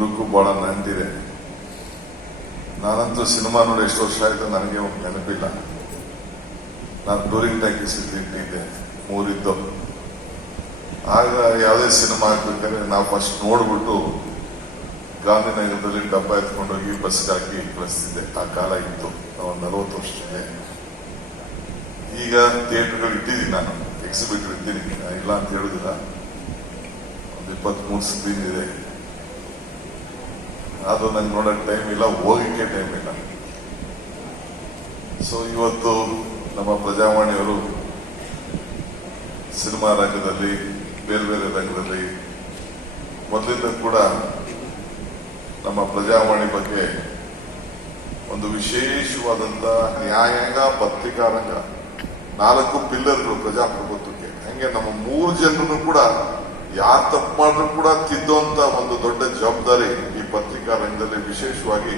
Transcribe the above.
ಇಬ್ಬರಿಗೂ ಬಹಳ ನಂದಿದೆ. ನಾನಂತೂ ಸಿನಿಮಾ ನೋಡಿ ಎಷ್ಟು ವರ್ಷ ಆಯ್ತು ನನಗೆ ಒಂದು ನೆನಪಿಲ್ಲ. ನಾನು ಟೂರಿಂಗ್ ಟ್ಯಾಕ್ಸಿ ಇಟ್ಟಿದ್ದೆ 3 ಇದ್ದು. ಆಗ ಯಾವುದೇ ಸಿನಿಮಾ ಹಾಕ್ಬೇಕಾದ್ರೆ ನಾವು ಫಸ್ಟ್ ನೋಡ್ಬಿಟ್ಟು ಗಾಂಧಿನಗರದಲ್ಲಿ ಡಬ್ಬ ಎತ್ಕೊಂಡೋಗಿ ಬಸ್ಗೆ ಹಾಕಿ ಕಳಿಸ್ತಿದ್ದೆ. ಆ ಕಾಲ ಇತ್ತು 40 ವರ್ಷದಿಂದ. ಈಗ ಥಿಯೇಟರ್ಗಳು ಇಟ್ಟಿದ್ದೀನಿ, ನಾನು ಎಕ್ಸಿಬಿಟರ್ ಇದ್ದೀನಿ, ಇಲ್ಲ ಅಂತ ಹೇಳುದಿಲ್ಲ. ಒಂದು 23 ಸ್ಕ್ರೀನ್ ಇದೆ. ಅದು ನಂಗೆ ನೋಡೋಕೆ ಟೈಮ್ ಇಲ್ಲ, ಹೋಗಕ್ಕೆ ಟೈಮ್ ಇಲ್ಲ. ಸೊ ಇವತ್ತು ನಮ್ಮ ಪ್ರಜಾವಾಣಿಯವರು ಸಿನಿಮಾ ರಂಗದಲ್ಲಿ, ಬೇರೆ ಬೇರೆ ರಂಗದಲ್ಲಿ ಮೊದಲಿಂದ ಕೂಡ ನಮ್ಮ ಪ್ರಜಾವಾಣಿ ಬಗ್ಗೆ ಒಂದು ವಿಶೇಷವಾದಂತ ನ್ಯಾಯಾಂಗ, ಪತ್ರಿಕಾ ರಂಗ, 4 ಪಿಲ್ಲರ್ಗಳು ಪ್ರಜಾಪ್ರಭುತ್ವಕ್ಕೆ. ಹಂಗೆ ನಮ್ಮ 3 ಜನರನ್ನು ಕೂಡ ಯಾರು ತಪ್ಪು ಮಾಡಿದ್ರು ಕೂಡ ತಿದ್ದುವಂತ ಒಂದು ದೊಡ್ಡ ಜವಾಬ್ದಾರಿ ಈ ಪತ್ರಿಕಾ ರಂಗದಲ್ಲಿ ವಿಶೇಷವಾಗಿ